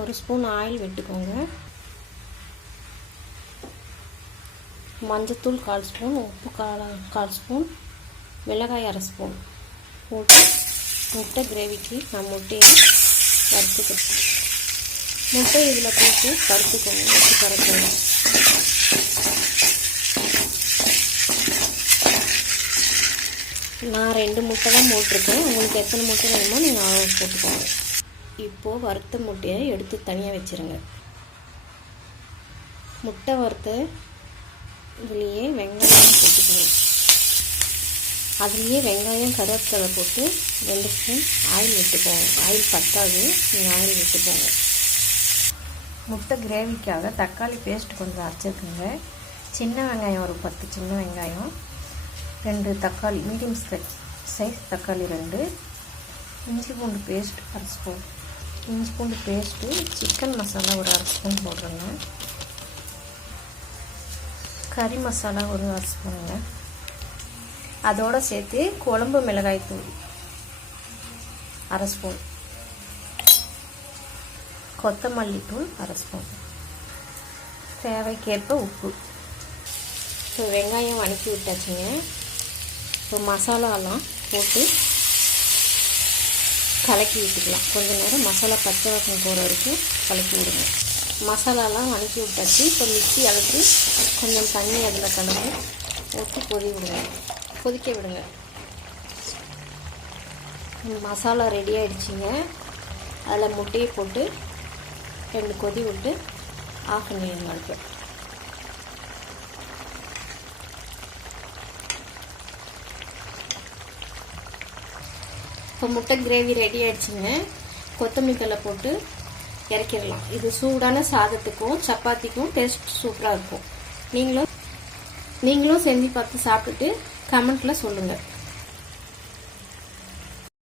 ஒரு spoon oil விட்டுக்கோங்க. மஞ்சத்தூள் கால் ஸ்பூன் உப்பு கால் கால் ஸ்பூன் மிளகாய் அரை ஸ்பூன் போட்டு முட்டை கிரேவிக்கு நான் முட்டையை வறுத்துக்கிறேன். முட்டை இதில் போட்டு வறுத்துக்கோங்க முட்டை பறக்கணும் நான் ரெண்டு முட்டை தான் போட்டிருக்கேன். உங்களுக்கு எத்தனை முட்டை வேணுமோ நீங்கள் போட்டுக்கோங்க. இப்போது வறுத்த முட்டையை எடுத்து தனியாக வச்சுருங்க. முட்டை வறுத்த இதுலேயே வெங்காயம் போட்டுக்கணும் அதுலேயே வெங்காயம் கருவேப்பிலை போட்டு ரெண்டு ஸ்பூன் ஆயில் விட்டுக்கோங்க. ஆயில் பத்தாது நீங்கள் ஆயில் விட்டுக்கோங்க. முட்டை கிரேவிக்காக தக்காளி பேஸ்ட் கொஞ்சம் அரைச்சிருக்குங்க. சின்ன வெங்காயம் ஒரு பத்து சின்ன வெங்காயம் ரெண்டு தக்காளி மீடியம் சைஸ் தக்காளி ரெண்டு இஞ்சி பூண்டு பேஸ்ட் அரை ஸ்பூன் பூண்டு பேஸ்ட்டு சிக்கன் மசாலா ஒரு அரை ஸ்பூன் போடுறேங்க. கறி மசாலா ஒரு அரை ஸ்பூனுங்க அதோடு சேர்த்து குழம்பு மிளகாய் தூள் அரை ஸ்பூன் கொத்தமல்லி தூள் அரை ஸ்பூன் தேவைக்கேற்ப உப்பு. இப்போ வெங்காயம் வணக்கி விட்டாச்சுங்க இப்போ மசாலாலாம் போட்டு கலக்கி விட்டுக்கலாம். கொஞ்சம் நேரம் மசாலா பச்சை வாசம் போகிற வரைக்கும் கலக்கி விடுங்க. மசாலாலாம் வதக்கி விட்டாச்சு. இப்போ மிக்சி அழுத்தி கொஞ்சம் தண்ணி அதில் கலந்து ஊற்றி கொதி விடுங்க. கொதிக்க விடுங்க. மசாலா ரெடி ஆகிடுச்சிங்க அதில் முட்டையை போட்டு ரெண்டு கொதி விட்டு ஆஃப் பண்ணிடுங்க அடுப்பு இப்போ முட்டை கிரேவி ரெடி ஆயிடுச்சுங்க. கொத்தமல்லி போட்டு இறக்கிடலாம். இது சூடான சாதத்துக்கும் சப்பாத்திக்கும் டேஸ்ட் சூப்பராக இருக்கும். நீங்களும் நீங்களும் செஞ்சு பார்த்து சாப்பிட்டுட்டு கமெண்ட்டில் சொல்லுங்கள்